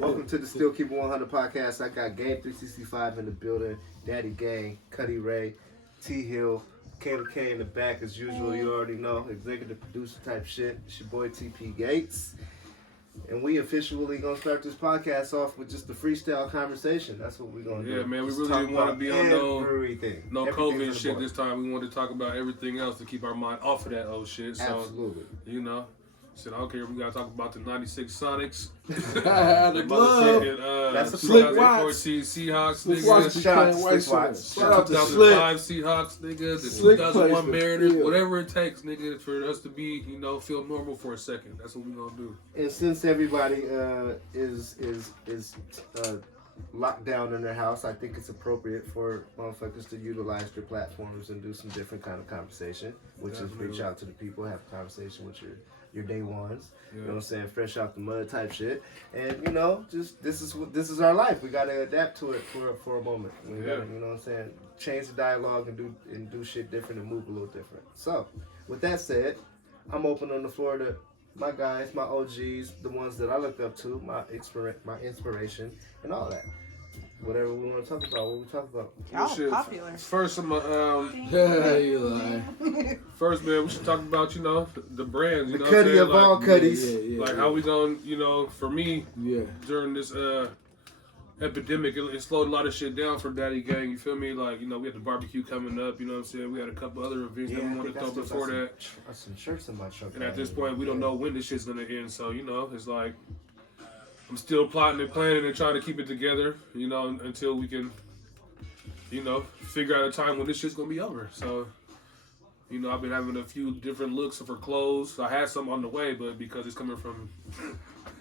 Welcome to the Still Keep It 100 podcast. I got Game 365 in the building, Daddy Gang, Cuddy Ray, T Hill, Kayla K in the back as usual. You already know, executive producer type shit. It's your boy TPGates. And we officially gonna start this podcast off with just a freestyle conversation. That's what we're gonna do. Yeah, man, we just really didn't want to be on no COVID shit this time. We wanted to talk about everything else to keep our mind off of that old shit. So, absolutely. You know, shit, I don't care if we gotta talk about the 96 Sonics. The glove. That's a 2014 Seahawks, nigga. Shout out to 2005 Seahawks, nigga. The Slick 2001 Mariners. yeah. Whatever it takes, nigga, for us to be, feel normal for a second. That's what we gonna do. And since everybody is locked down in their house, I think it's appropriate for motherfuckers to utilize their platforms and do some different kind of conversation, which is reach out to the people, have a conversation with your day ones. Yeah. You know what I'm saying? Fresh out the mud type shit. And just this is our life. We gotta adapt to it for a moment. We gotta, you know what I'm saying? Change the dialogue and do shit different and move a little different. So, with that said, I'm open on the floor to my guys, my OGs, the ones that I look up to, my inspiration, and all that. Whatever we want to talk about, what we talk about. Y'all popular. First, Yeah, you lie. First, man, we should talk about, the brands. The Cuddy of all Cuddies. Yeah, like, how we gonna, for me, during this epidemic, it slowed a lot of shit down for Daddy Gang, you feel me? Like, we had the barbecue coming up, you know what I'm saying? We had a couple other events that we wanted to throw before that. Some shirts in my truck. And at this point, we don't know when this shit's gonna end, so, it's like, I'm still plotting and planning and trying to keep it together, until we can, figure out a time when this shit's gonna be over. So, I've been having a few different looks for clothes. I had some on the way, but because it's coming from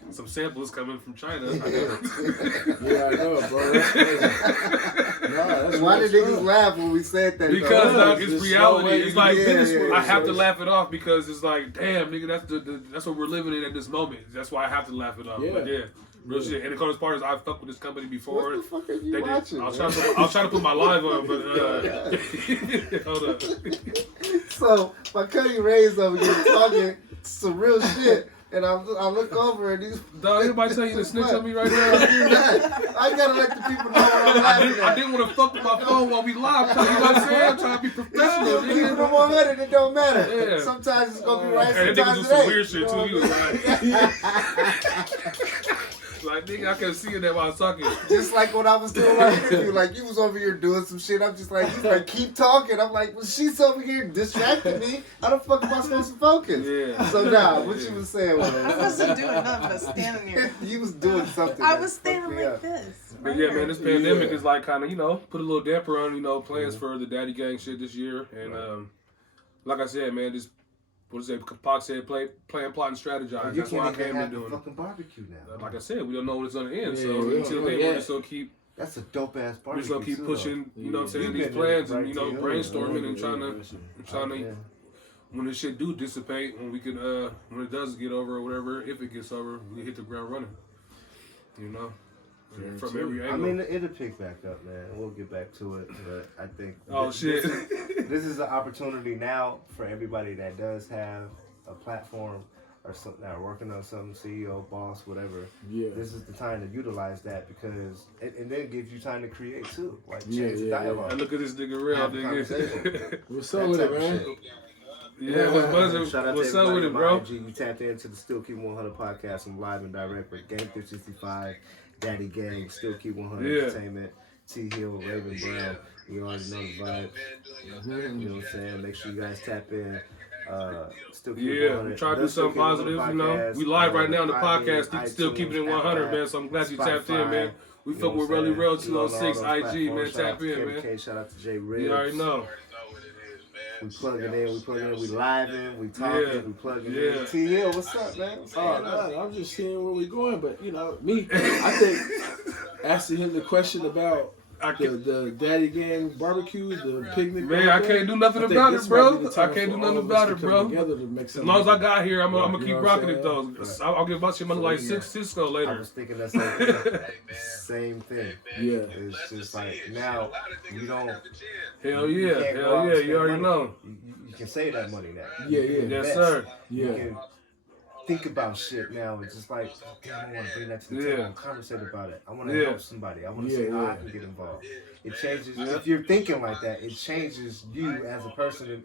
some samples coming from China. Yeah, I know, bro. That's crazy. Why did niggas laugh when we said that? Because it's reality. It's like I have to yeah. laugh it off because it's like, damn, nigga, that's what we're living in at this moment. That's why I have to laugh it off. Yeah. But yeah, real shit. And the coolest part is I've fucked with this company before. What the fuck are you watching? I'll try to put my live on, but hold up. So my Cuddy Ray's over here talking some real shit. And I look over and these... Dog, anybody tell you to snitch on me right now? I gotta let the people know what I'm laughing at. I didn't want to fuck with my phone while we live. You know what I'm saying? I'm trying to be professional. Still keep it 100, it don't matter. Yeah. Sometimes it's gonna be right, And niggas do sometimes some it weird ain't. shit too. He was like, nigga, I couldn't see it that while I was talking. Just like when I was doing my interview, like you was over here doing some shit. I'm just like, he's like, keep talking. I'm like, well, she's over here distracting me. How the fuck am I supposed to focus? Yeah. So now, what you was saying was, I wasn't doing nothing but standing here. you was doing something. I that was standing fucked me like up. this. But yeah, man, this pandemic is like kind of, put a little damper on, plans for the Daddy Gang shit this year. And like I said, man, just, what is it, Pac said, plan, plot, and strategize. You That's why I can't even came have to the doing fucking barbecue now. Like I said, we don't know when it's going to end. Yeah, So we until don't then, know we're yet. just going to keep... That's a dope ass We're barbecue. just gonna keep too, pushing, though. you know what I'm saying, You these been plans in it, and, right, brainstorming and trying to, Yeah. when this shit do dissipate, when we can, when it does get over or whatever, if it gets over, we hit the ground running, from every angle. I mean, it'll pick back up, man. We'll get back to it, but I think this is an opportunity now for everybody that does have a platform or something that are working on something, CEO, boss, whatever. Yeah. This is the time to utilize that because and then it gives you time to create too, like change the dialogue. And look at this nigga real Have a nigga. conversation. What's up with it, man? Yeah, what's buzzing? Shout out What's to up with everybody it, bro? on my IG. You tapped into the Still Keep 100 podcast. I'm live and direct with Game 365, Daddy Gang, Still Keep 100 Entertainment, T Hill, Raven Brown. You already know the vibe. You know what I'm saying? Make sure you guys tap in. Still keep 100. We try to do something positive, We live right now on the podcast. Still keeping it 100, man. So I'm glad you tapped in, man. We fuck with Really Real 206 IG, man. Tap in, man. Shout out to JRibbz. You already know. We plug it in, we live in, we talking, we plug it in. T Hill, what's up, man? What's going on? I'm just seeing where we're going, but I think asking him the question about the Daddy Gang barbecue, the picnic. Man, I can't do nothing about it, bro. I can't do nothing about it, bro. As long as I got here, I'm gonna keep rocking it though. I'll give my shit money like Cisco later. I was thinking that's like same thing. Yeah. It's just like now you don't. Hell yeah, you already know. You can save that money now. Yeah. Yes, sir. You Yeah. can think about shit now. It's just like, damn, I want to bring that to the table and conversate about it. I want to help somebody. I want to see how I can get involved. It changes. If you're thinking like that, it changes you as a person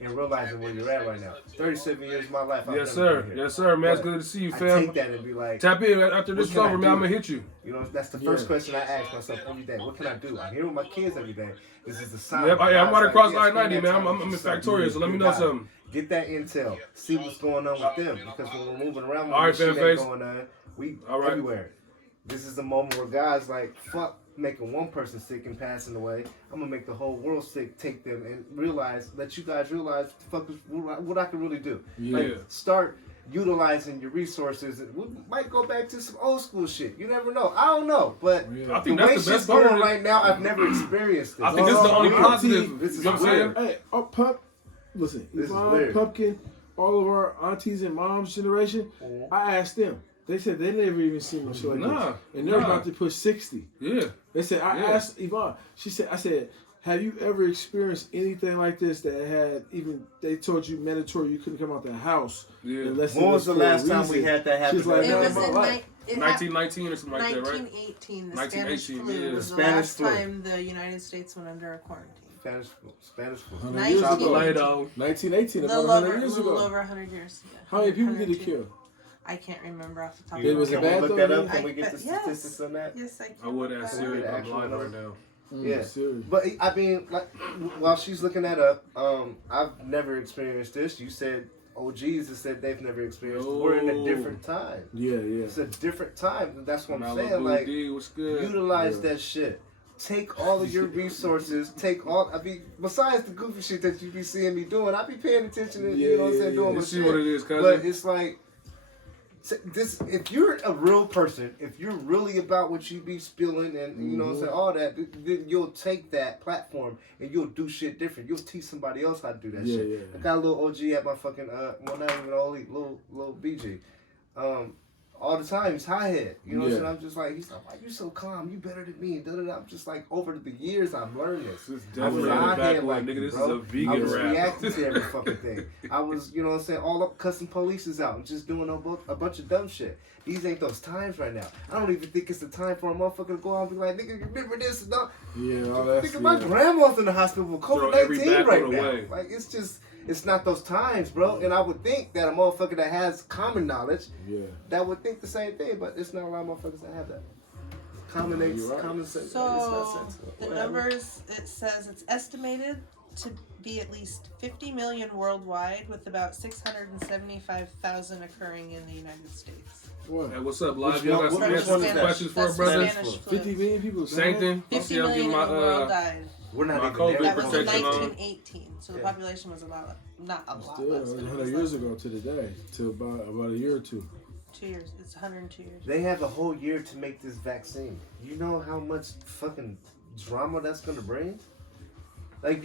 and realizing where you're at right now. 37 years of my life. Yes, sir. Yes, sir, man. It's good to see you, fam. I take that and be like, tap in after this is over, man. I'm gonna hit you. You know, that's the first question I ask myself every day. What can I do? I'm here with my kids every day. This is the sign. Yep, I'm right across I-90, man. I'm in Factoria, so let me know something. Get that intel. See what's going on with them. Because when we're moving around, all right, fam face. Going on, we everywhere. This is the moment where guys like, fuck making one person sick and passing away. I'm going to make the whole world sick, take them, and let you guys realize what I can really do. Yeah. Like, start utilizing your resources. We might go back to some old school shit. You never know. I don't know, but I think the way that's the best shit's going right now, I've never experienced this. I think this is the only positive. This is you know what I'm saying? Hey, listen, Yvonne, Pumpkin, all of our aunties and moms generation, I asked them. They said they never even seen no show like this. And they're about to push 60. Yeah. They said, I asked Yvonne, I said, have you ever experienced anything like this that had they told you mandatory you couldn't come out the house? Yeah. When was the last time we had that happen? She's like, it was in 1919 or something like that, right? 1918. The Spanish flu was the Spanish last flu. time the United States went under a quarantine. Spanish flu. 1918, about 100 years ago. A little over 100 years. Yeah. How many people did it kill? I can't remember off the top It of was my a head. bad Look that up. Can we get the Yes. statistics on that? Yes, I can. I would ask Siri if I'm live right now. Yeah, but I mean, like, while she's looking that up, I've never experienced this. You said OGs have said they've never experienced it. We're in a different time. Yeah. It's a different time. That's what I'm saying. Like, utilize that shit. Take all of your resources. Besides the goofy shit that you be seeing me doing, I be paying attention to, you know what I'm saying, doing my see shit. what it is, cousin. But it's like, if you're a real person, if you're really about what you be spilling and you know what I'm saying, all that, then you'll take that platform and you'll do shit different. You'll teach somebody else how to do that shit. Yeah. I got a little OG at my fucking well, not even OG, little BG. All the time he's high head. You know what I'm saying? I'm just like, he's like, why you so calm? You better than me. I'm just like, over the years I've learned this. I was high head like, nigga, this is a vegan rap. I was reacting to every fucking thing. I was, you know what I'm saying, all up cussing police out and just doing a bunch of dumb shit. These ain't those times right now. I don't even think it's the time for a motherfucker to go out and be like, nigga, you remember this? Nigga, my grandma's in the hospital with COVID-19 right now. Like, it's not those times, bro. And I would think that a motherfucker that has common knowledge, that would think the same thing, but it's not a lot of motherfuckers that have that. Common sense. So, the numbers, it says it's estimated to be at least 50 million worldwide, with about 675,000 occurring in the United States. Hey, what's up, live? Y'all got some questions for us, brothers? 50 million people. Same thing. 50 million in the world died. We're not even COVID That was in protection 1918, so the population was not a lot Still, less. But 100 years ago to the day, to about a year or two. 2 years. It's 102 years. They have a whole year to make this vaccine. You know how much fucking drama that's gonna bring? Like,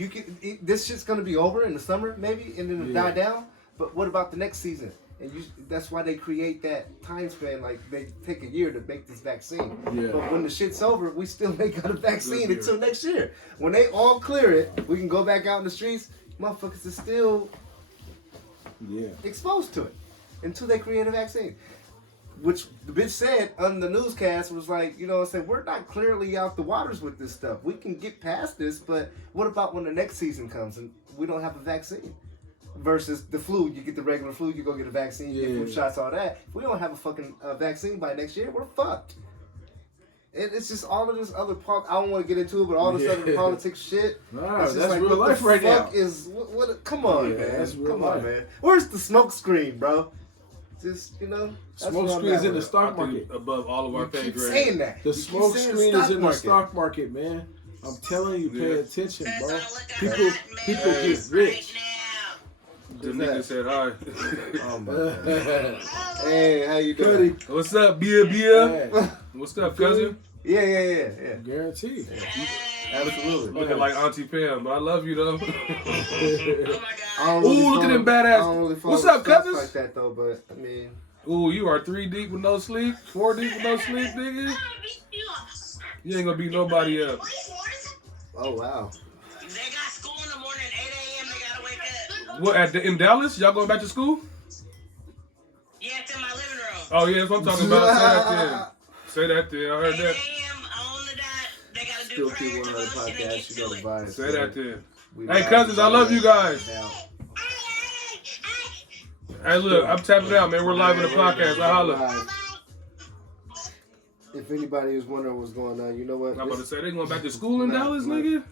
this shit's gonna be over in the summer, maybe, and then it'll die down. But what about the next season? And that's why they create that time span. Like, they take a year to make this vaccine. Yeah. But when the shit's over, we still ain't got a vaccine until next year. When they all clear it, we can go back out in the streets. Motherfuckers are still exposed to it until they create a vaccine. Which the bitch said on the newscast was like, you know what I'm saying, we're not clearly out the waters with this stuff. We can get past this, but what about when the next season comes and we don't have a vaccine? Versus the flu, you get the regular flu, you go get a vaccine, you get flu shots, all that. If we don't have a fucking vaccine by next year, we're fucked. It's just all of this other I don't want to get into it, but all this other politics shit. Nah, that's like, real life right now. Come on, man. Come on, man. Where's the smoke screen, bro? Just, you know. Smoke screen is in the stock market. Above all of our pay grade. Saying that. The smoke screen is in the stock market, man. I'm telling you, pay attention, bro. People get rich. The nigga said hi. Oh my God. Hey, how you doing? What's up, Bia? Hey. What's up, cousin? Yeah. Guarantee. Absolutely. Looking like Auntie Pam, but I love you though. Ooh, look at them badass. What's up, cousins? Like that though, but I mean. Ooh, you are 3 deep with no sleep, 4 deep with no sleep, nigga. You ain't gonna beat nobody up. Oh wow. They got school in the morning, 8 a.m. They gotta wake up. What in Dallas? Y'all going back to school? Yeah, Oh yeah, that's what I'm talking about. Say that then. I heard that. 8 a.m. on the dot. They gotta do Still prayer people on the devotion and get podcast. You to got it. the vibes. Say that then. We Hey live cousins, I love you guys. now. Hey look, I'm tapping out, man. We're live in the podcast. I holla. If anybody is wondering what's going on, you know what? I'm about to say they going back to school in Dallas, nigga.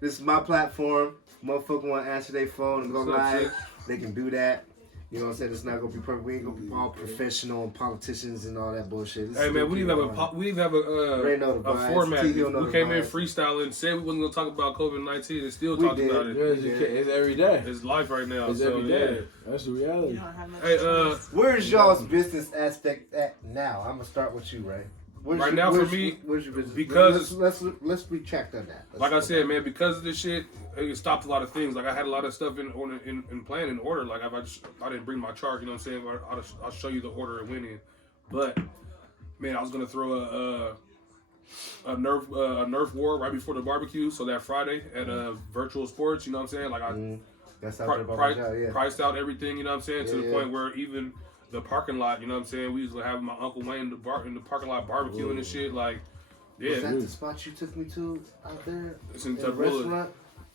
This is my platform. Motherfucker want to answer their phone and go What's up, live. sis? They can do that. You know what I'm saying? It's not gonna be perfect. We ain't gonna be all professional and politicians and all that bullshit. Hey man, we didn't have a format. We came in freestyling, said we wasn't gonna talk about COVID-19, and still talked about it. It's every day. It's life right now. It's every day. That's the reality. Hey, where's y'all's business aspect at now? I'm gonna start with you, Ray. Right now for me, where's your business? because let's retract on that. Like I said, man, because of this shit, it stopped a lot of things. Like I had a lot of stuff in plan in order. Like if I didn't bring my chart, you know what I'm saying? I'll show you the order it went in. But man, I was gonna throw a Nerf war right before the barbecue. So that Friday at Virtual Sports, you know what I'm saying? Like I priced out everything, you know what I'm saying? To the point where even the parking lot, you know what I'm saying? We used to have my Uncle Wayne in the parking lot barbecuing and shit. Like, yeah. Was that the spot you took me to out there? It's in Tukwila.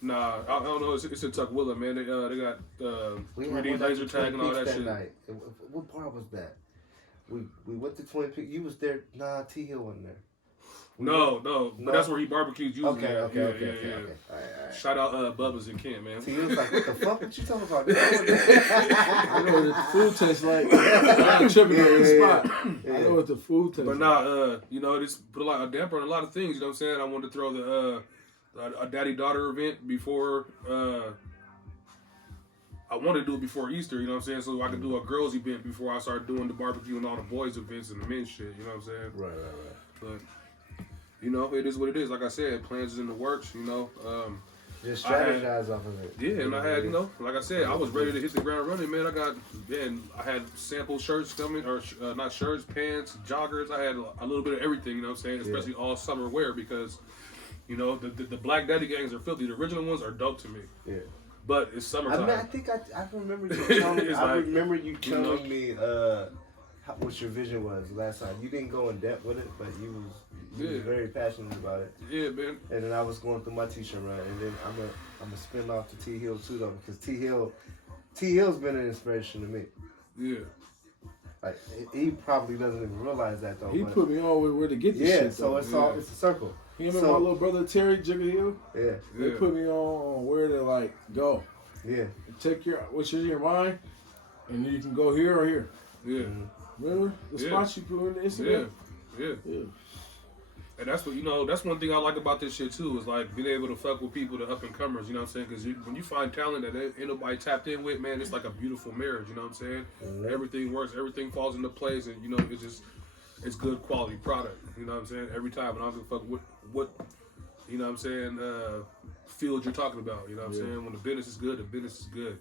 Nah, I don't know. It's in Tukwila, man. They got 3D laser tag and all that shit. Night. What bar was that? We went to Twin Peaks. You was there. Nah, T Hill wasn't there. No. But that's where he barbecues usually. Okay. All right. Shout out Bubba's in Kent, man. T Hill's like, what the fuck? What you talking about? I know what the food tastes like. I'm not tripping on the spot. I know what the food tastes like. But you know, this put a damper on a lot of things. You know what I'm saying? I wanted to throw a daddy-daughter event before. I wanted to do it before Easter. You know what I'm saying? So I could do a girls' event before I start doing the barbecue and all the boys' events and the men's shit. You know what I'm saying? Right. But you know, it is what it is. Like I said, plans is in the works. You know. Just strategize off of it. Yeah, and I had, you know, like I said, I was ready to hit the ground running, man. I had sample shirts coming, or not shirts, pants, joggers. I had a little bit of everything, you know what I'm saying? Especially all summer wear because, you know, the Black Daddy gangs are filthy. The original ones are dope to me. Yeah. But it's summertime. I think I remember you telling me. I remember you telling me what your vision was last time. You didn't go in depth with it, but you was very passionate about it. Yeah, man. And then I was going through my t-shirt run, and then I'm gonna spin off to T Hill too, though, because T Hill's been an inspiration to me. Yeah. Like he probably doesn't even realize that though. He put me on where to get this shit. Yeah, so it's a circle. You remember my little brother Terry Jigga Hill? Yeah. They put me on where to like go. Yeah. Check what's in your mind, and you can go here or here. Yeah. Remember the spots you put in the Instagram? Yeah. And that's what, you know, that's one thing I like about this shit too, is like being able to fuck with people, the up and comers, you know what I'm saying? Because when you find talent that ain't nobody tapped in with, man, it's like a beautiful marriage, you know what I'm saying? Mm-hmm. Everything works, everything falls into place, and you know, it's good quality product, you know what I'm saying? Every time, and I don't give a fuck what you know what I'm saying, field you're talking about, you know what I'm saying? When the business is good, the business is good.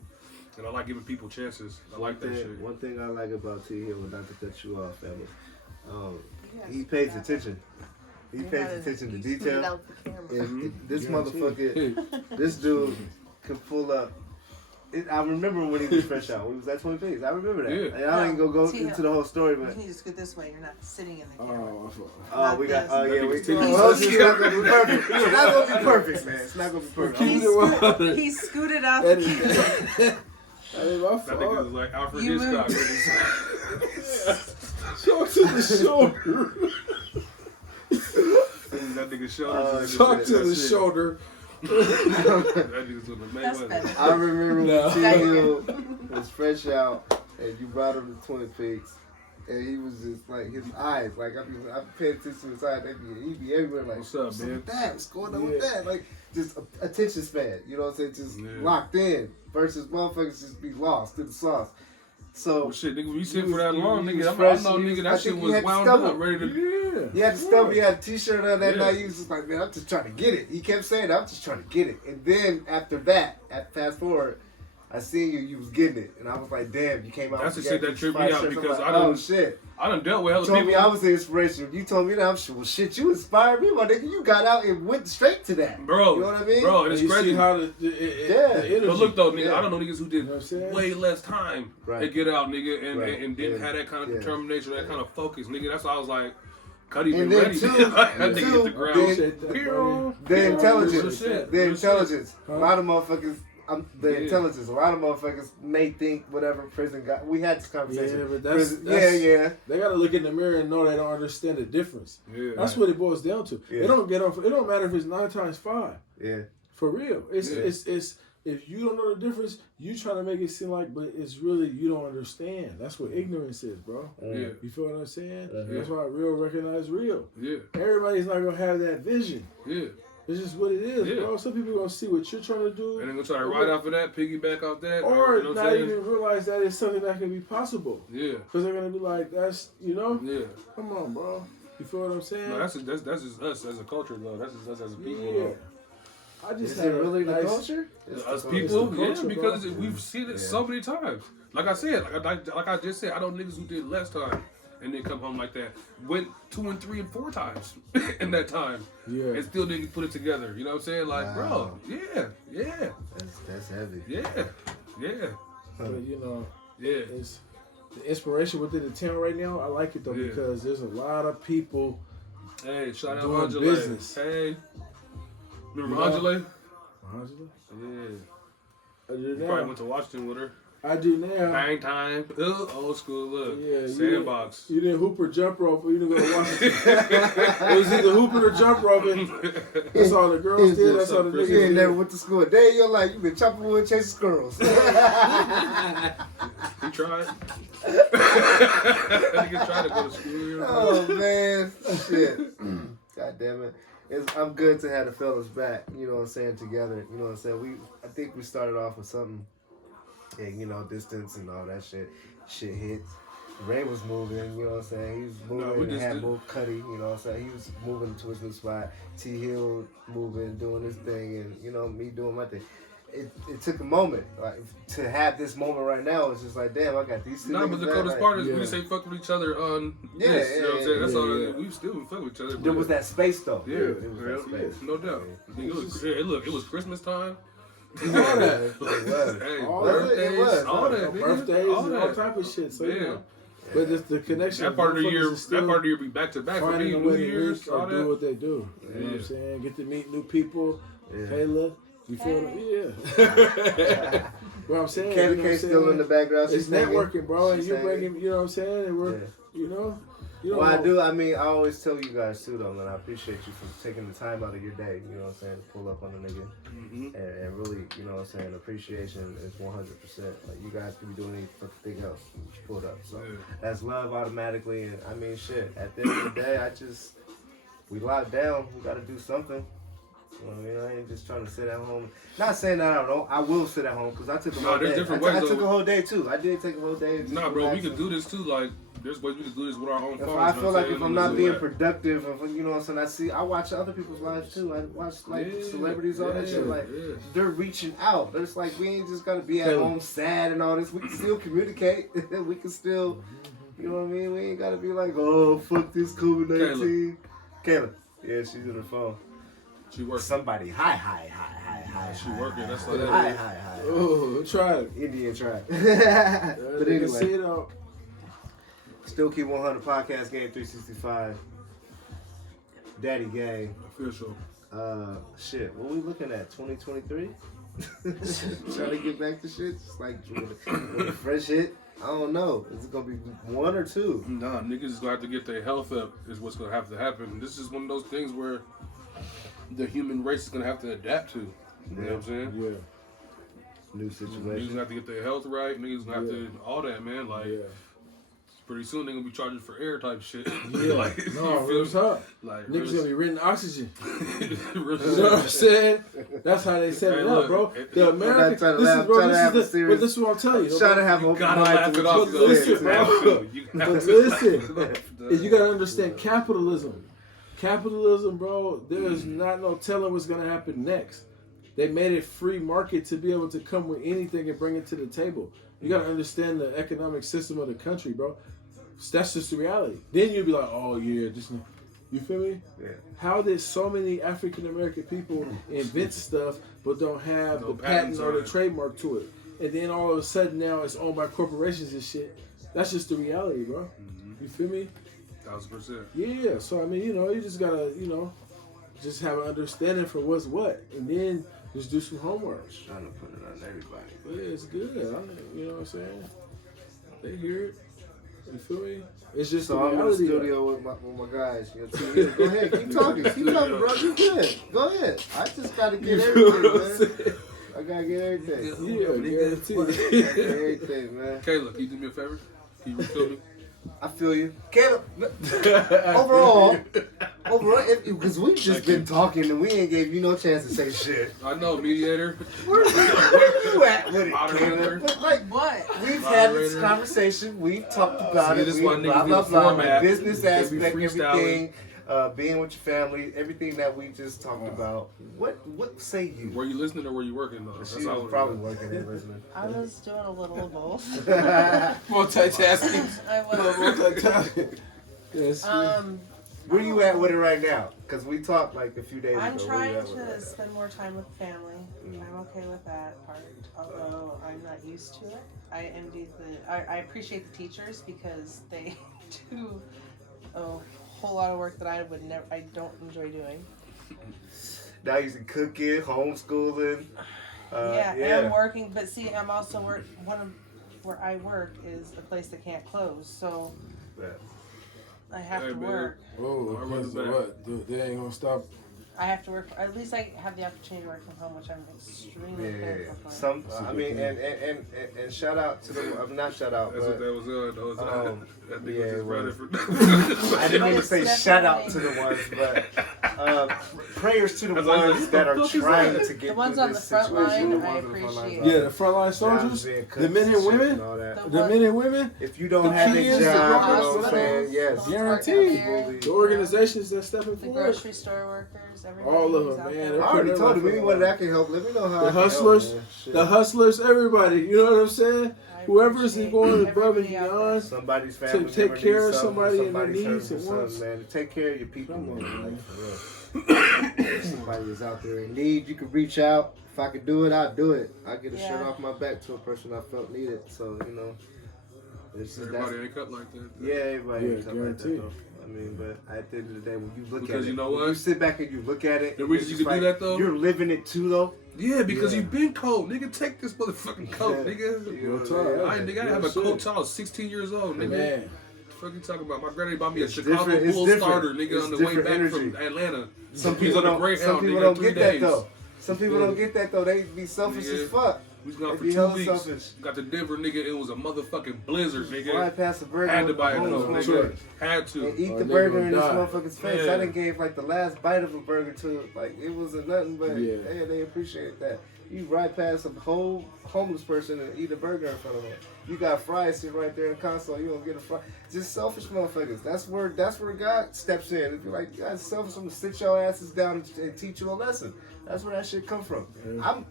And I like giving people chances. I like that shit. One thing I like about T Hill, not to cut you off, family, he pays attention. He pays attention to detail. This motherfucker, this dude can pull up. I remember when he was fresh out. We was at Twin Peaks. I remember that. Yeah. And I ain't gonna go into the whole story, but you need to scoot this way. You're not sitting in the camera. We got. It's not gonna be perfect. It's not gonna be perfect, man. It's not gonna be perfect. He scooted out the camera. That is my fault. That nigga was like Alfred Hitchcock. Talk to the shoulder. That nigga's shoulder. Talk to the shoulder. That nigga's doing the Mayweather. I remember when T Hill was fresh out and you brought him to Twin Peaks, and he was just like his eyes, like I paid attention to his eyes. He'd be everywhere like, what's up, man? What's going on with that? Like just attention span, you know what I'm saying? Just locked in versus motherfuckers just be lost in the sauce. So shit, nigga, we sit for that long, nigga. I know, nigga, that shit was wound up, ready to. He had the stuff. He had a t-shirt on that night. He was just like, man, I'm just trying to get it. He kept saying, I'm just trying to get it. And then after that, fast forward, I seen you was getting it, and I was like, damn, you came out. That's the with shit that tripped me out shirts. because like, I done, oh shit. I done dealt with hella You told people. me I was the inspiration. You told me that I'm sure. Well, shit, you inspired me, my nigga. You got out and went straight to that, bro. You know what I mean, bro? And it's crazy. See how the energy. But look though, nigga, Yeah. I don't know niggas who did way less time to get out, nigga, and didn't have that kind of determination, that kind of focus, nigga. That's why I was like, Cuddy been ready. That nigga hit the ground. The intelligence. The intelligence. Huh? A lot of motherfuckers. Intelligence. A lot of motherfuckers may think whatever prison got. We had this conversation. Yeah, but that's They gotta look in the mirror and know they don't understand the difference. Yeah, that's what it boils down to. Yeah. It don't get off. It don't matter if it's 9 times 5. Yeah, for real. It's if you don't know the difference, you trying to make it seem like, but it's really you don't understand. That's what ignorance is, bro. Yeah, you feel what I'm saying? Mm-hmm. That's why real recognize real. Yeah, everybody's not gonna have that vision. Yeah. It's just what it is, bro. Some people gonna see what you're trying to do, and they're gonna try to ride off of that, piggyback off that, or you know not even realize that it's something that can be possible. Yeah, because they're gonna be like, "That's Yeah, come on, bro." You feel what I'm saying? No, that's just us as a culture, though. That's just us as a people, yeah. though. I just is it really the culture? Us people, culture, because we've seen it so many times. Like I said, like I just said, I know niggas who did less time. And then come home like that. Went 2 and 3 and 4 times in that time. Yeah. And still didn't put it together. You know what I'm saying? Like, bro, yeah. That's heavy. Yeah. But you know, it's the inspiration within the town right now. I like it though because there's a lot of people. Hey, shout out doing Angela. business. Hey, remember Angela? Angela? Yeah. You probably went to Washington with her. I do now. Bang time. Old school look. Yeah, Sandbox. You didn't hoop or jump rope, or you didn't go to Washington. It was either hooping or jump roping. That's all the girls did. That's all the niggas did. You ain't never went to school a day in your life. You been chopping wood, chasing squirrels. He tried. That nigga tried to go to school. Oh man, shit. God damn it. I'm good to have the fellas back. You know what I'm saying? Together. You know what I'm saying? I think we started off with something. And, you know, distance and all that shit. Shit hit. Ray was moving, you know what I'm saying? He was moving and had moved Cuddy, you know what I'm saying? He was moving to his new spot. T Hill moving, doing his thing, and, you know, me doing my thing. It took a moment. Like, to have this moment right now, it's just like, damn, I got these two niggas but the back, coldest part is we say fuck with each other on this. You know what I'm saying? That's all. We still fuck with each other. There was that space, though. Yeah, it was that space. No doubt. It was Christmas time. All that. It was. Hey, all birthdays, all that, birthdays, all type of shit. So you know, but the connection. That part of the year be back to back for me. New Year's, all that. Do what they do. You know what I'm saying? Get to meet new people. Kayla, you feel me? Yeah. What I'm saying. Kayla still in the background. It's networking, bro, and you bringing. You know what I'm saying? And we're, you know. Well, I do. I mean, I always tell you guys too, though, man. I appreciate you for taking the time out of your day. You know what I'm saying? To pull up on a nigga, and really, you know what I'm saying? Appreciation is 100%. Like you guys could be doing anything else. You pulled up, so that's love automatically. And I mean, shit. At the end of the day, we locked down. We got to do something. You know what I mean? I ain't just trying to sit at home. Not saying that I don't. I will sit at home because I took a whole day. I took a whole day too. I did take a whole day. Nah, bro, we could do this too. Like, there's ways we could do this with our own phones. I feel like if I'm not being productive, you know what I'm saying? I watch other people's lives too. I watch like celebrities, all that shit. Like they're reaching out. There's like we ain't just gotta be at home sad and all this. We can still communicate. We can still, you know what I mean? We ain't gotta be like, oh fuck this COVID-19. Kayla. Yeah, she's on her phone. She working. Somebody. Hi. She working. That's what that is. Hi. Oh, try it. Indian tribe. But anyway. See it all. Still Keep 100 Podcast Game 365. Daddy Gang. Official. Shit. What we looking at? 2023? Trying to get back to shit? Just like with a fresh hit? I don't know. Is it gonna be 1 or 2? Nah, niggas is gonna have to get their health up. Is what's gonna have to happen. This is one of those things where the human race is gonna have to adapt to. You know what I'm saying? Yeah. New situation. Niggas gonna have to get their health right. Niggas gonna have to all that, man. Like, pretty soon they're gonna be charging for air type shit. Yeah. Like, no, real talk. Like, niggas gonna be renting oxygen. You know what I'm saying? That's how they set it up, bro. The American, this is what I'm telling you. Trying to have a gotta laugh it off. Listen, bro. But listen, you gotta understand capitalism. Capitalism, bro, there's not no telling what's gonna happen next. They made it free market to be able to come with anything and bring it to the table. You got to understand the economic system of the country, bro. That's just the reality. Then you'll be like, oh, yeah, just... You feel me? Yeah. How did so many African American people invent stuff but don't have the patent or the trademark to it? And then all of a sudden now it's owned by corporations and shit. That's just the reality, bro. You feel me? 1,000%. Yeah. So I mean, you just gotta, just have an understanding for what's what, and then just do some homework. Trying to put it on everybody. Yeah, it's good. You know what I'm saying? They hear it. You feel me? It's just so the I'm in the reality. studio with my guys. Go ahead, keep talking, bro. You good? Go ahead. I just gotta get everything, man. I gotta get everything. Yeah, guaranteed. Everything, man. Caleb, can you do me a favor? Can you refill me? I feel you, Caleb. Overall, because we've just been talking and we ain't gave you no chance to say shit. I know, mediator. Where you at with it, Moderator. Caleb? But like, What? we've had this conversation. We've talked about it. This We why niggas blah need a blah format. business They be aspect, freestyling. everything. Being with your family, everything that we just talked about. What say you? Were you listening or were you working though? She was probably working and listening. I was doing a little of both. Multitasking. I was. Multitasking. Yes. Where you at with it right now? Because we talked like a few days I'm ago. trying Where you at with it to right now? spend more time with family. I'm okay with that part, although I'm not used to it. I envy I appreciate the teachers because they do a whole lot of work that I don't enjoy doing. Now you're cooking, homeschooling. And I'm working, but see, I'm also where I work is a place that can't close, so Yeah. I have Hey, to man. work. Oh, because of what? Dude, they ain't gonna stop. I have to work. At least I have the opportunity to work from home, which I'm extremely thankful for. And shout out to them. Not shout out, That's but what that was on. That was that nigga yeah, was it just running was. for I didn't mean to It's say shout out to definitely- the ones, but prayers to the That's like, ones what that the are fuck is trying that? to get The ones through on this the front situation. line, The I ones on the front appreciate. line. Yeah, the frontline soldiers, the men and women, the men and women. If you don't The have a kids, the job, you know what I'm hospitals, saying? Yes. Guaranteed. The organizations that stepping The forward. grocery store workers, everybody. All of who's them, out man. there. I already told him anyone that can help. Let me know how. The I can help, hustlers, man. Shit. the hustlers, everybody. You know what I'm saying? I Whoever's appreciate going above and everybody out there. beyond. Somebody's family take member care needs of something, somebody and their somebody's needs hurting at for once. something, man. Take care of your people, Come on, man. man. Like, for real. Somebody is out there in need. You can reach out. If I could do it, I'd do it. I'd get a shirt Yeah. off my back to a person I felt needed. So, you know. It's just Everybody ain't cut like that. yeah, everybody Yeah, ain't something like that, guaranteed. though. I mean, but at the end of the day, when you look Because at it, you know when what? you sit back and you look at it, The reason it's you just can do that, though? you're living it too, though. Yeah, because Yeah. you've been cold. Nigga, take this motherfucking coat, Yeah. nigga. You know what I'm Real saying? talk. I ain't nigga, I have a coat till I was 16 years old, nigga. Man, What the fuck you talking about? My granny bought me a It's Chicago different. It's Bull different. starter, nigga, It's on the way different back energy. from Atlanta. Some He's people on the don't. Greyhound, Some people nigga, don't 3 get that days. though. Some people Yeah. don't get that though. They be selfish Nigga. as fuck. We was gone They for be 2 hella weeks. selfish. Got to Denver, nigga. It was a motherfucking blizzard, nigga. Right past the burger. Had to buy a with coat, my nigga. homeboy. Had to. And eat Or the nigga burger in this gonna die. motherfucker's face. I Man. done gave like the last bite of a burger to it. Like it wasn't nothing but Yeah. they appreciate that. You ride past a whole homeless person and eat a burger in front of them. You got fries sitting right there in the console. You don't get a fry. Just selfish motherfuckers. That's where God steps in. If you're like, you guys selfish, I'm gonna sit your asses down and teach you a lesson. That's where that shit come from. Yeah.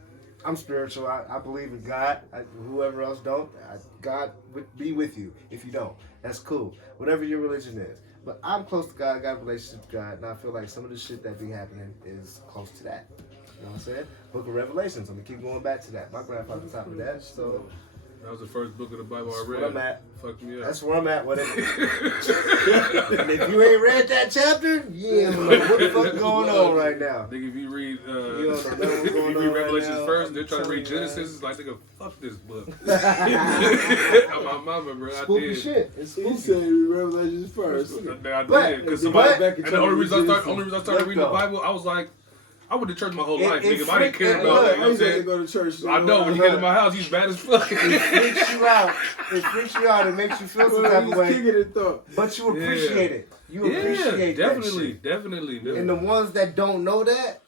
I'm spiritual. I believe in God. Whoever else don't, God would be with you. If you don't, that's cool. Whatever your religion is. But I'm close to God. I got a relationship with God, and I feel like some of the shit that be happening is close to that. You know what I'm saying? Book of Revelations. I'm gonna keep going back to that. My grandfather taught me that. So That was the first book of the Bible I that's read. where I'm at. Fucked me up. That's where I'm at with it. And if you ain't read that chapter, you don't know what the fuck going on right now. Nigga, if you read, You don't know what's if going you on read right Revelations now. first, they're trying to I'm read telling you, Genesis. It's like, nigga, fuck this book. man. My mama, bro, I Spooky did. shit. It's he spooky. said you read Revelations first. I But- did, because But- somebody. back And in the only reason I started Look, reading the though. Bible, I was like, I went to church my whole It- life, it nigga. But I didn't care freaked- about look, it. You know what I'm I used to saying? go to church. So I know when you get to my house, he's bad as fuck. It freaks you out. It freaks you out. It makes you feel some type of way. Kicking it though. But you appreciate it. You appreciate yeah, that definitely, shit. definitely. And the ones that don't know that,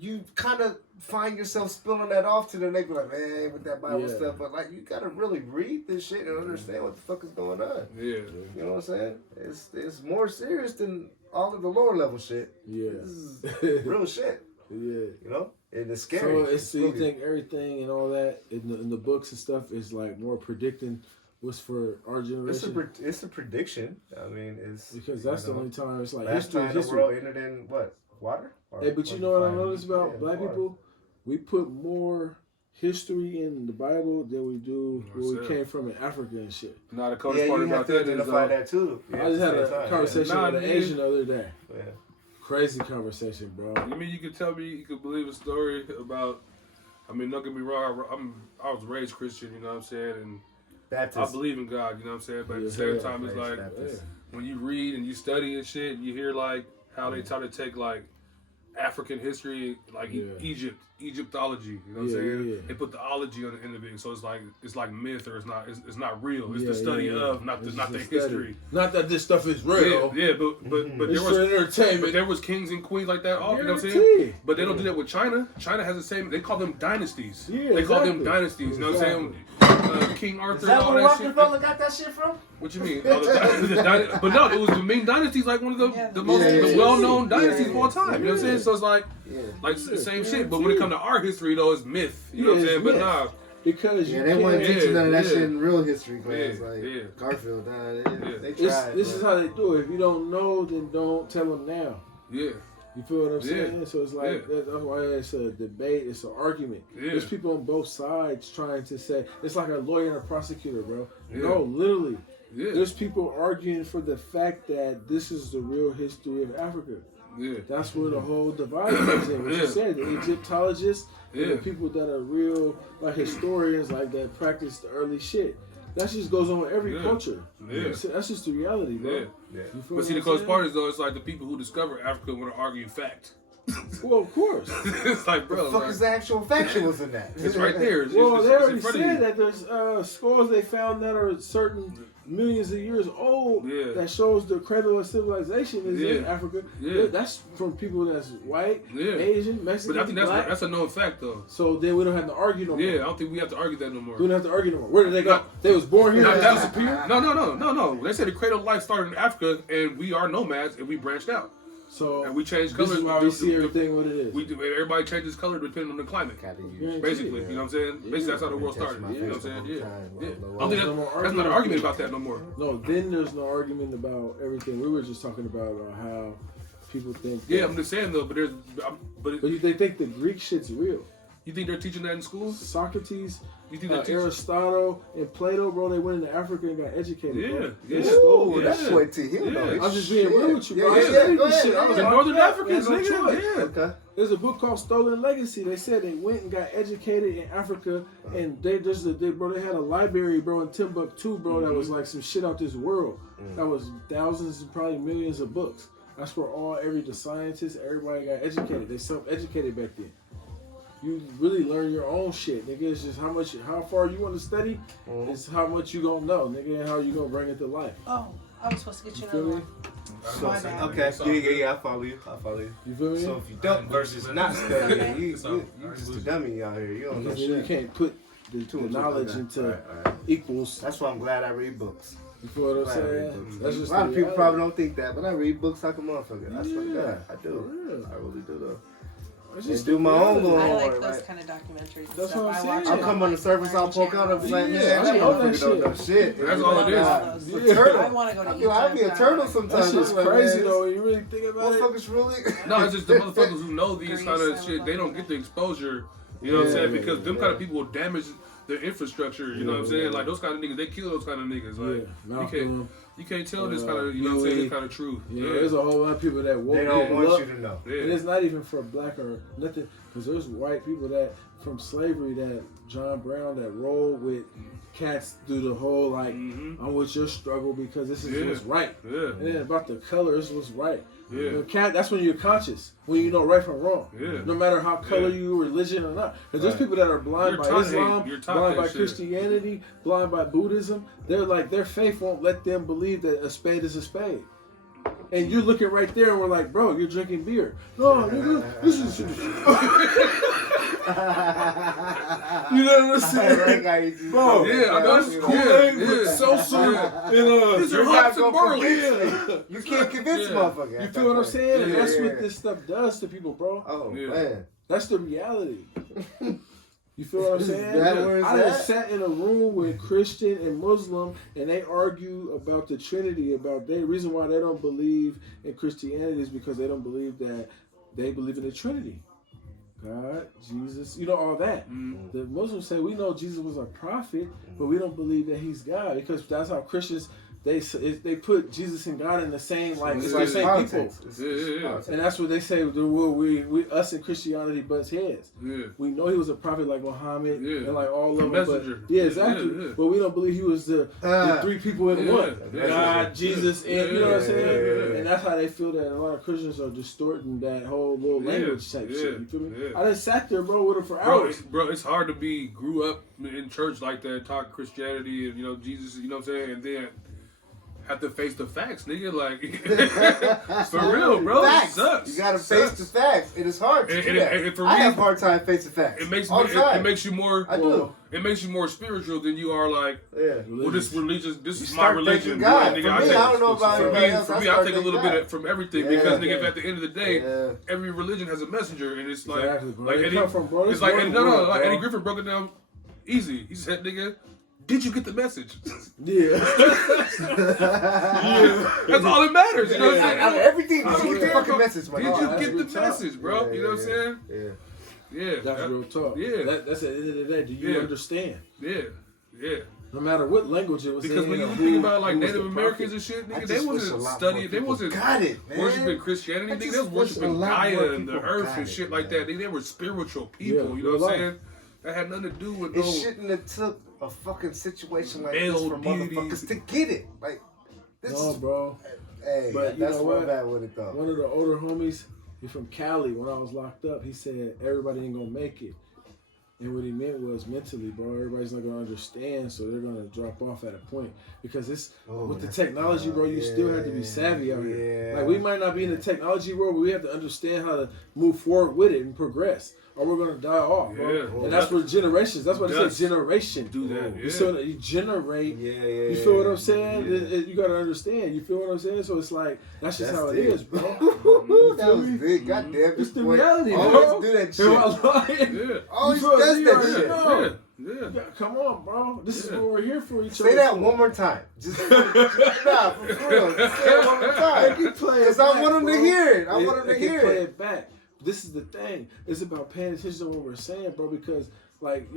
you kind of find yourself spilling that off to them. They be like, man, with that Bible Yeah. stuff. But like, you gotta really read this shit and understand what the fuck is going on. Yeah. You know what I'm saying? It's more serious than all of the lower level shit. Yeah. This is real shit. Yeah. You know? And it's scary. So you think everything and all that in the books and stuff is like more predicting what's for our generation? It's a prediction. I mean, it's because that's the only time it's like last time the world ended in what, water? Hey, but you know what I noticed about black people? We put more history in the Bible than we do where we came from in Africa and shit. Now the coolest part about that is that too. I just had a conversation with an Asian the other day. Yeah. Crazy conversation, bro. You mean you could tell me, you could believe a story about, I mean, don't get me wrong, I was raised Christian, you know what I'm saying, and Baptist. I believe in God, you know what I'm saying, but at the same time, it's like, when you read and you study and shit, you hear like how they try to take like African history, like Egyptology, you know what I'm saying? Yeah. They put the ology on the end of it, so it's like myth, or it's not real. It's the study of, not the history. Not that this stuff is real. Yeah, but there was entertainment. But there was kings and queens like that. You know what I'm saying? But they don't do that with China. China has the same. They call them dynasties. Yeah, they call them dynasties. You know what I'm saying? King Arthur. Is that all where that shit. Rockefeller got that shit from? What you mean? But no, it was the Ming dynasty, like one of the most well-known dynasties of all time. You know what I'm saying? So it's like the same shit. But when it comes to our history, though, it's myth. You know what I'm saying? But nah. Because they weren't teaching none of that shit in real history class, like Garfield. They tried. This is how they do it. If you don't know, then don't tell them now. Yeah. You feel what I'm saying? So it's like that's why it's a debate. It's an argument. There's people on both sides trying to say it's like a lawyer and a prosecutor, bro. No, literally. There's people arguing for the fact that this is the real history of Africa. That's where the whole divide comes in. What you said, the Egyptologists, and the people that are real like historians, like that practice the early shit. That just goes on with every culture. That's just the reality, bro. But see, the close part is though, it's like the people who discover Africa want to argue fact. Well, of course. It's like, bro, the fuck is the actual factuals in that? It's right there. They already said that there's scores they found that are certain millions of years old that shows the cradle of civilization is in Africa. That's from people that's white, Asian, Mexican, but I think that's a known fact though. So then we don't have to argue no more. I don't think we have to argue that no more. We don't have to argue no more. Where did they go? They was born here and disappeared? No. They said the cradle of life started in Africa and we are nomads and we branched out. So and we change colors. This is why we see everything what it is. We do. Everybody changes color depending on the climate. Basically, you know what I'm saying? Basically, that's how the world started. You know what I'm saying? I don't think that's not an argument about that no more. No, then there's no argument about everything. We were just talking about how people think. I'm just saying though. But they think the Greek shit's real. You think they're teaching that in school? Socrates, you think Aristotle, and Plato, bro, they went into Africa and got educated. That's way to him, though. I'm just being real with you, bro. Go ahead. I was Northern Africans, Okay. There's a book called Stolen Legacy. They said they went and got educated in Africa, and they had a library, bro, in Timbuktu, bro, that was like some shit out this world. That was thousands and probably millions of books. That's where the scientists, everybody got educated. They self-educated back then. You really learn your own shit, nigga. It's just how far you want to study. It's how much you gonna know, nigga, and how you gonna bring it to life. Oh, I was supposed to get you another one. Okay, yeah, I follow you. You feel me? So if you don't versus not studying, you just a dummy out here. You don't know shit. You can't put the knowledge into equals. That's why I'm glad I read books. You feel what I'm saying? That's just a lot of people probably don't think that, but I read books like a motherfucker. I swear to God, I do. I really do though. Just do my own little I like those kind of documentaries. That's what I'm saying. I'll come on the surface, I'll poke out and be like, man, I know that shit. That's all it is. I want to go to Egypt. I'll be a turtle sometimes. That's just crazy though. You really think about it? Motherfuckers really. No, it's just the motherfuckers who know these kind of shit. They don't get the exposure. You know what I'm saying? Because them kind of people will damage the infrastructure. You know what I'm saying? Like those kind of niggas, they kill those kind of niggas. Like you can't tell this kind of, you know what I'm saying, this kind of truth. There's a whole lot of people that won't. They don't want you to know. And it's not even for black or nothing, because there's white people that from slavery that John Brown that rolled with cats through the whole like I'm with your struggle because this is what's right. And then about the color, this is what's right. That's when you're conscious, when you know right from wrong. No matter how color you, religion or not. Because there's people that are blind by Islam, blind by Christianity, blind by Buddhism. They're like their faith won't let them believe that a spade is a spade. And you're looking right there and we're like, bro, you're drinking beer. No, nigga, this is you know what I'm saying? Bro, I know this Kool-Aid with salsa and these are hops and barley. You can't convince motherfucker. You feel what I'm saying? And that's what this stuff does to people, bro. Oh man. That's the reality. You feel what I'm saying? I done sat in a room with Christian and Muslim, and they argue about the Trinity. About the reason why they don't believe in Christianity is because they don't believe that they believe in the Trinity. God, Jesus, all that. The Muslims say we know Jesus was a prophet, but we don't believe that he's God, because that's how Christians they put Jesus and God in the same it's the same politics. people. And that's what they say. We us in Christianity butts heads. Yeah. We know he was a prophet like Muhammad and like all of them. But, exactly. But we don't believe he was the three people in one. God, Jesus, and you know what I'm saying? And that's how they feel that a lot of Christians are distorting that whole little language type shit. You feel me? I just sat there, bro, with him for hours. Bro, it's hard to grew up in church like that, talk Christianity and Jesus, you know what I'm saying? And then have to face the facts, nigga. Like, for real, bro. Facts. It sucks. You gotta face the facts. It is hard to do that. And for me, I have a hard time facing facts. It makes it makes you more. I do. It makes you more spiritual than you are like. Yeah. Well, this religious. This you is my religion. God. Nigga, For me, I don't know about anybody else. For me, I take a little bit from everything because, nigga, at the end of the day, every religion has a messenger, and it's like, it's like, Eddie Griffin broke it down easy. He said, nigga, did you get the message? Yeah. That's all that matters. You know what I'm saying? Everything. Did you get the fucking message, man? Did you get the message, bro? You know what I'm saying? Yeah. That's real talk. Yeah. That's at the end of the day. Do you understand? Yeah. No matter what language it was because when you think about like Native Americans and shit, nigga, they wasn't studying, they wasn't worshiping Christianity, nigga, they was worshiping Gaia and the earth and shit like that. They were spiritual people, you know what I'm saying? That had nothing to do with It shouldn't have took a fucking situation like this for motherfuckers to get it. Like, this is, bro. Hey, but that's you know what bad with it though. One of the older homies, he's from Cali. When I was locked up, he said everybody ain't gonna make it. And what he meant was mentally, bro. Everybody's not gonna understand, so they're gonna drop off at a point because it's with the technology, bro. You still have to be savvy out here. Like we might not be in the technology world, but we have to understand how to move forward with it and progress, or we're gonna die off, bro. And that's for generations. That's why they say generation. Do that. You feel that you generate. You feel what I'm saying? You gotta understand. You feel what I'm saying? So it's like that's just how it is, bro. That was big. God damn, it's the reality, bro. Always do that shit. Always does that shit. Yeah. Come on, bro. This is what we're here for each other. Say that one more time. Just for real. Just say it one more time. Because I want them to hear it. I want them to hear play it back. This is the thing. It's about paying attention to what we're saying, bro. Because, like,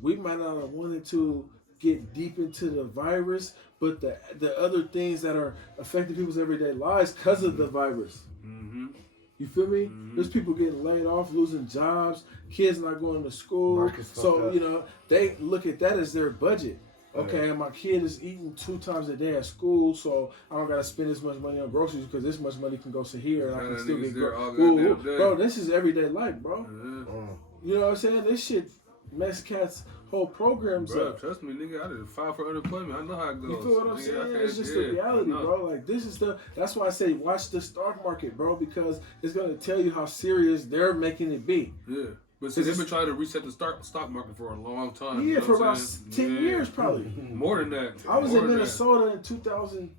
we might not have wanted to get deep into the virus, but the other things that are affecting people's everyday lives because of the virus. Mm-hmm. You feel me? There's people getting laid off, losing jobs, kids not going to school. So, they look at that as their budget. Okay, my kid is eating 2 times a day at school, so I don't got to spend this much money on groceries because this much money can go to here and I can still get groceries. Bro, this is everyday life, bro. You know what I'm saying? This shit mess cats' whole programs up. Trust me, nigga, I did file for unemployment. I know how it goes. You feel what I'm saying? It's just the reality, bro. Like, this is that's why I say watch the stock market, bro, because it's going to tell you how serious they're making it be. Yeah. But see, they've been trying to reset the stock market for a long time. Yeah, for about 10 years, probably. More than that. I was in Minnesota in 2000.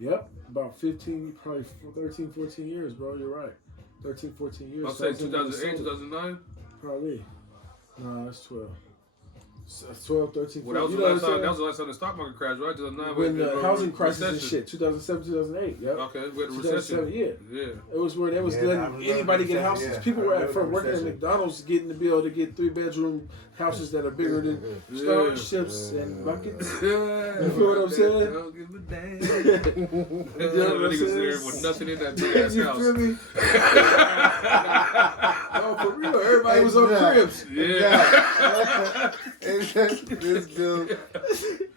Yep, about 15, probably 13, 14 years, bro. You're right. 13, 14 years. I'll say 2008, 2009? Probably. No, that's 12. 12, 13, 14. Well, that was the last time the stock market crashed, right? 2009. When the housing crisis and shit, 2007, 2008. Yep. Okay, we had a recession. Yeah. It was where they was letting anybody get houses. People were working at McDonald's getting to be able to get 3-bedroom houses that are bigger than starships and buckets. You feel what I'm saying? Don't give a damn. Niggas there with nothing in that big ass house. You feel me? No, for real. Everybody was on cribs. Yeah. This dude.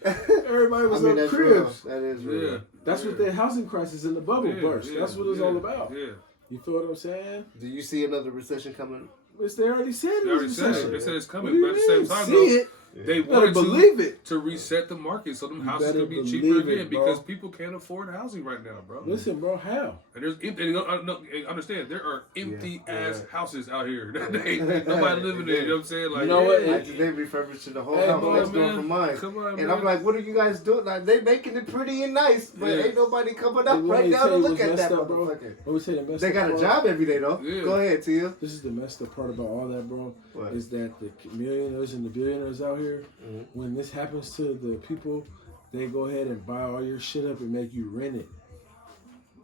Everybody was on cribs. That is real. Yeah. That's what the housing crisis and the bubble burst. That's what it's all about. Yeah. You feel what I'm saying? Do you see another recession coming? They already said it was a recession. They said it's coming, but at the same time, see it. They wanted believe to reset the market so them houses could be cheaper again because people can't afford housing right now, bro. Listen, bro, how? And there's understand there are empty ass houses out here. Ain't nobody living there. You know what I'm saying? Like, you know what? They refurbishing the whole house next door from mine. Come on, and I'm like, what are you guys doing? Like, they making it pretty and nice, but ain't nobody coming up right now to look at that motherfucker. They got a job every day though. Yeah. Go ahead, Tia. This is the messed up part about all that, bro. What? Is that the millionaires and the billionaires out here, when this happens to the people, they go ahead and buy all your shit up and make you rent it.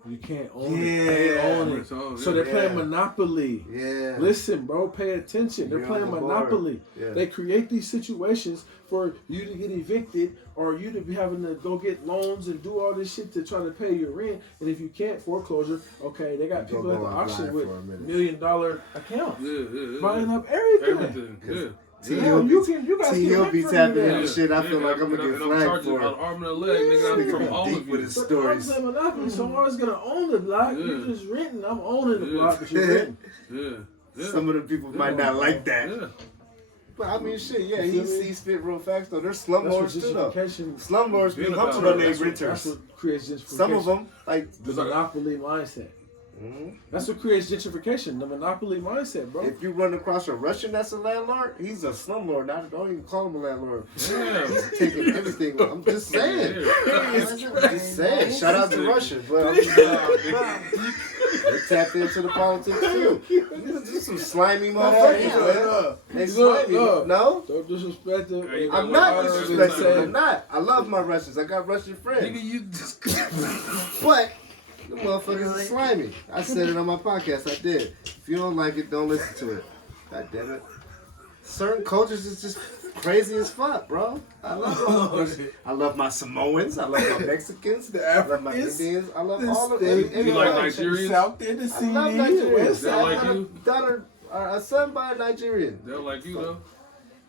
You can't own it. They own it. So they're playing Monopoly. Yeah. Listen, bro, pay attention. They're playing Monopoly. Yeah. They create these situations for you to get evicted or you to be having to go get loans and do all this shit to try to pay your rent. And if you can't, foreclosure, okay, they got people at the auction with $1 million accounts. Buying up everything. Yeah. You guys T.O. be tapping into shit. I feel like I'm gonna get flagged for it. An arm and a leg, nigga. From all of with his stories. I'm Monopoly, so I'm always gonna own the block. You just renting. I'm owning the block, but you're renting. Some of the people might not like that. But I mean, shit, he spit real facts though. There's slumlords too though. Slumlords be humping on their renters. That's what creates gentrification. Some of them, like the monopoly mindset. That's what creates gentrification, the monopoly mindset, bro. If you run across a Russian that's a landlord, he's a slumlord. I don't even call him a landlord. He's taking everything. I'm just saying. Just saying. Shout out to Russia. But they tapped into the politics too. These are some slimy motherfuckers. They slimy. No? Don't disrespect them. I'm not disrespecting them. I'm not. I love my Russians. I got Russian friends. Nigga, you just... But... the motherfuckers are slimy. I said it on my podcast. I did. If you don't like it, don't listen to it. God damn it. Certain cultures is just crazy as fuck, bro. I love my Samoans. I love my Mexicans. I love my Indians. I love all of them. You like Nigerians? South Tennessee. I love Nigerians. I have a daughter, a son by a Nigerian. They don't like you, though?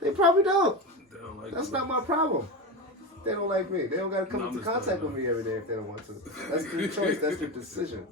They probably don't. They don't like That's you, not my problem. They don't like me. They don't got to come into contact with me every day if they don't want to. That's their choice. That's their decision.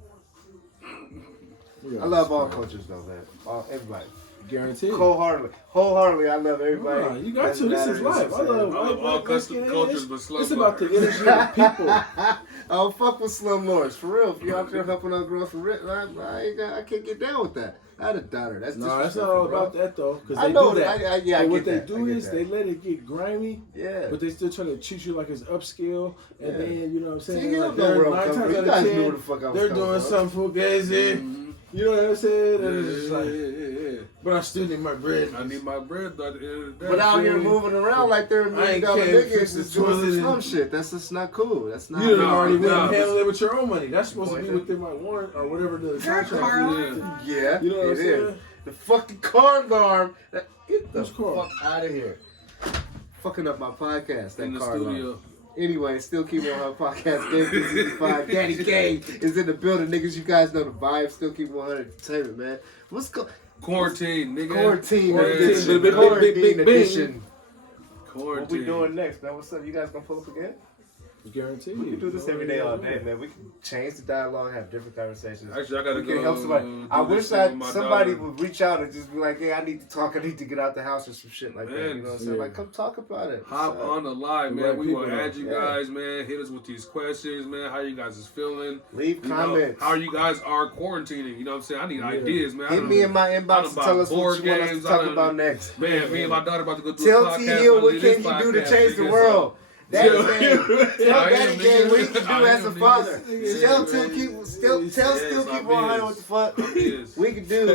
I love all cultures though, man. Everybody. Guaranteed. Wholeheartedly, I love everybody. You got to. This is life. I love all cultures, but slumlords. It's about the energy of the people. I don't fuck with slumlords. For real. If you're out there helping out girls for rent, I can't get down with that. I had a daughter. That's not all about that though. I know that. But what they do is they let it get grimy. Yeah. But they still try to treat you like it's upscale. And then, you know what I'm saying? See, like they're 9 times out of 10, they're doing something for Gazy. You know what I'm saying? And it's just like, but I still need my bread. I need my bread. But out here moving around like they're $1 million niggas is doing some shit. That's just not cool. That's not. You already handle it with your own money. That's supposed to be within my warrant or whatever the contract is. Yeah, you know what I'm saying? The fucking car alarm. Get the fuck out of here. Fucking up my podcast. That car alarm. Anyway, still keep on our podcast. Game 365. Daddy Game is in the building, niggas. You guys know the vibe. Still keep 100 entertainment, man. What's quarantine, nigga? Quarantine edition. Quarantine. What we doing next, man? What's up? You guys gonna pull up again? Guaranteed. We can do this every day, all day, man. We can change the dialogue, have different conversations. Actually, I gotta go. Help somebody. I wish somebody would reach out and just be like, "Hey, I need to talk. I need to get out the house or some shit like that." You know what I'm saying? Like, come talk about it. Hop on the live, man. We will add you guys, man. Hit us with these questions, man. How you guys is feeling? Leave comments. How you guys are quarantining? You know what I'm saying? I need ideas, man. Hit me in my inbox and tell us what you want us to talk about next. Man, me and my daughter about to go do a podcast. Tell T Hill what can you do to change the world. Daddy Game, what you can do as a father. Still keep 100 what the fuck we can do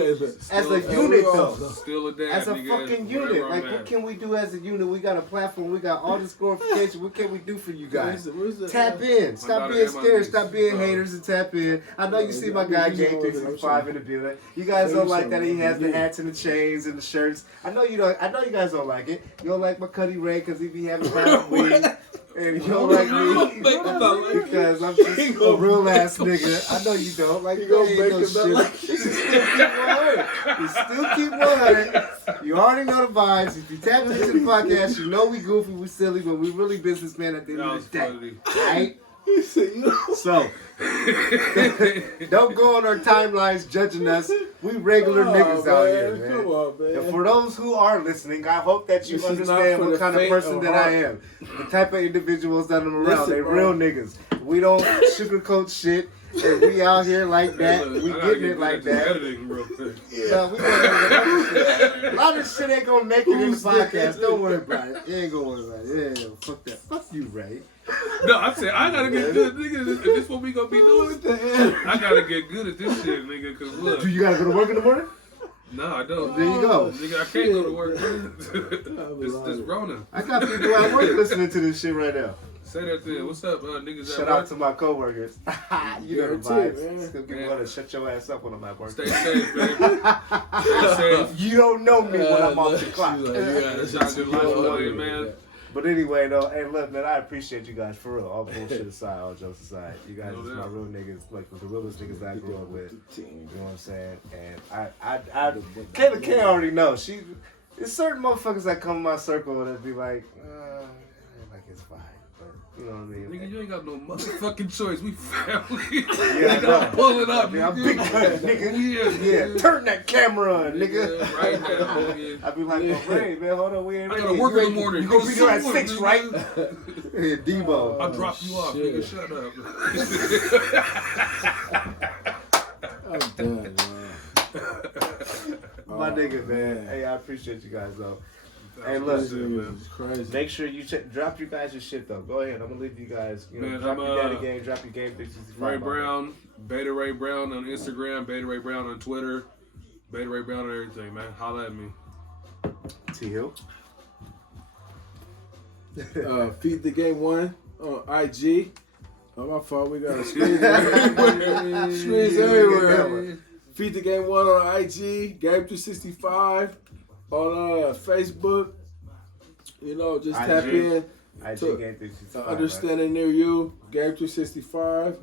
as a unit though. Still a dad, as a fucking unit. Like what can we do as a unit? We got a platform. We got all this glorification. What can we do for you guys? Tap in. Stop being scared. Stop being haters and tap in. I know you see my guy Game 365 in the building. You guys don't like that he has the hats and the chains and the shirts. I know you don't. I know you guys don't like it. You don't like my Cuddy Ray because he be having bad weed. And you don't like me because I'm just a real ass nigga. I know you don't. Like, you don't make no shit. You still keep 100. You already know the vibes. If you tap into the podcast, you know we goofy, we silly, but we really businessmen at the end of the day. Right? He said, you know. So, don't go on our timelines judging us. We regular niggas out here, man. Come on, man. And for those who are listening, I hope that you understand what kind of person that I am. The type of individuals that I'm around. They real niggas. We don't sugarcoat shit. And we out here like that. We getting it like that. Editing real quick. No, we gonna a lot of shit ain't gonna make it in the podcast. Don't worry about it. You ain't gonna worry about it. Yeah, fuck that. Fuck you, Ray. No, I said I gotta get good, nigga. Is this what we gonna be doing? I gotta get good at this shit, nigga. Cause look, Do you gotta go to work in the morning? No, I don't. There you go. Nigga, I can't go to work. This Rona. I got people at work listening to this shit right now. Say that then. What's up, niggas? Shout out to my coworkers. You know the vibes. Still people want to shut your ass up when I'm at work. Stay safe, baby. Stay safe. You don't know me when I'm off the clock. Shout your life away, man. But anyway, though, hey, look, man, I appreciate you guys for real. All bullshit aside, all jokes aside, you guys is my real niggas, like the realest niggas I grew up with. You know what I'm saying? And Kayla K already knows. There's certain motherfuckers that come in my circle and be like it's fine. You know what I mean? Nigga, you ain't got no motherfucking choice. We family. Yeah, I know. Pull it up. I'm big cut, nigga. Yeah, turn that camera on, nigga. Yeah, right now, nigga. I be like, well, Ray, man, hold on, we ain't I ready. gotta work in the morning. You gonna be there at 6, nigga. right? Yeah, Debo. I'll drop you off, nigga. Shut up. I'm done, man. My nigga, man. Hey, I appreciate you guys, though. Hey, look, crazy. Make sure you drop you guys your shit, though. Go ahead. I'm going to leave you guys. You know, man, drop your daddy game, drop your game 365. Ray Brown, Beta Ray Brown on Instagram, Beta Ray Brown on Twitter, Beta Ray Brown on everything, man. Holla at me. T Hill. Feed the Game 1 on IG. Oh, my fault. We got a screens everywhere. Screens everywhere. Feed the Game 1 on IG. Game365 on Facebook. You know, just IG. tap in. IG to Game 365. Understanding Near You. Game365.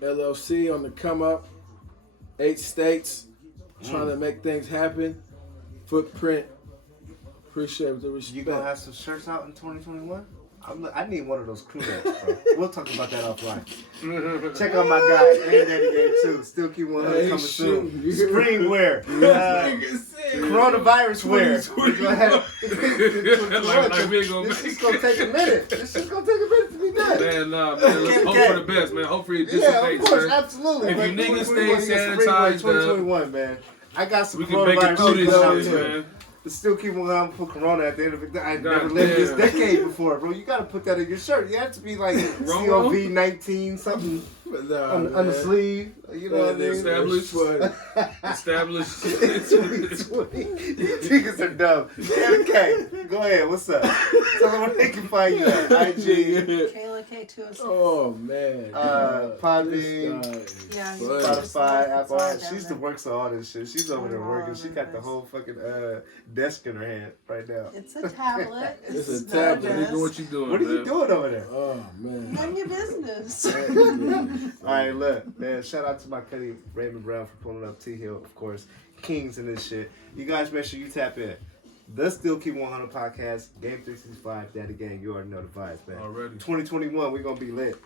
LLC on the come up. 8 states. Trying to make things happen. Footprint. Appreciate the respect. You gonna have some shirts out in 2021? I need one of those crew necks, bro. We'll talk about that offline. Check out my guy, and Daddy Game too. Still keep 100 coming soon. Spring wear. Coronavirus wear. We gonna have this is gonna take a minute. This is gonna take a minute to be done. Man, nah, man. Let's hope for the best, man. Hopefully it dissipates, Yeah, of course, man. absolutely. If you niggas stay sanitized, 2021, man. I got some we can make it through coronavirus out this shit, here. man. Still keep on put Corona at the end of it. I never God lived this damn. decade before, bro. You gotta put that in your shirt. You have to be like COVID-19 something on the sleeve. You know what I mean? Established. 2020. These niggas are dumb. Okay, go ahead. What's up? Tell them where they can find you at. IG. Kayla K206. Oh, man. PodBean. Yeah, Spotify, Apple. all She used to work so all this shit. She's over there working. She got the whole fucking desk in her hand right now. It's a tablet. It's a not tablet. desk. Nigga, what you doing, What are you man? doing over there? Oh, man. Mind your business. All right, look, man. Shout out to my buddy Raymond Brown for pulling up T Hill, of course. Kings in this shit. You guys make sure you tap in. The Still Keep 100 podcast, Game 365, Daddy Gang. You already know the vibes, man. Already. 2021, we're gonna be lit.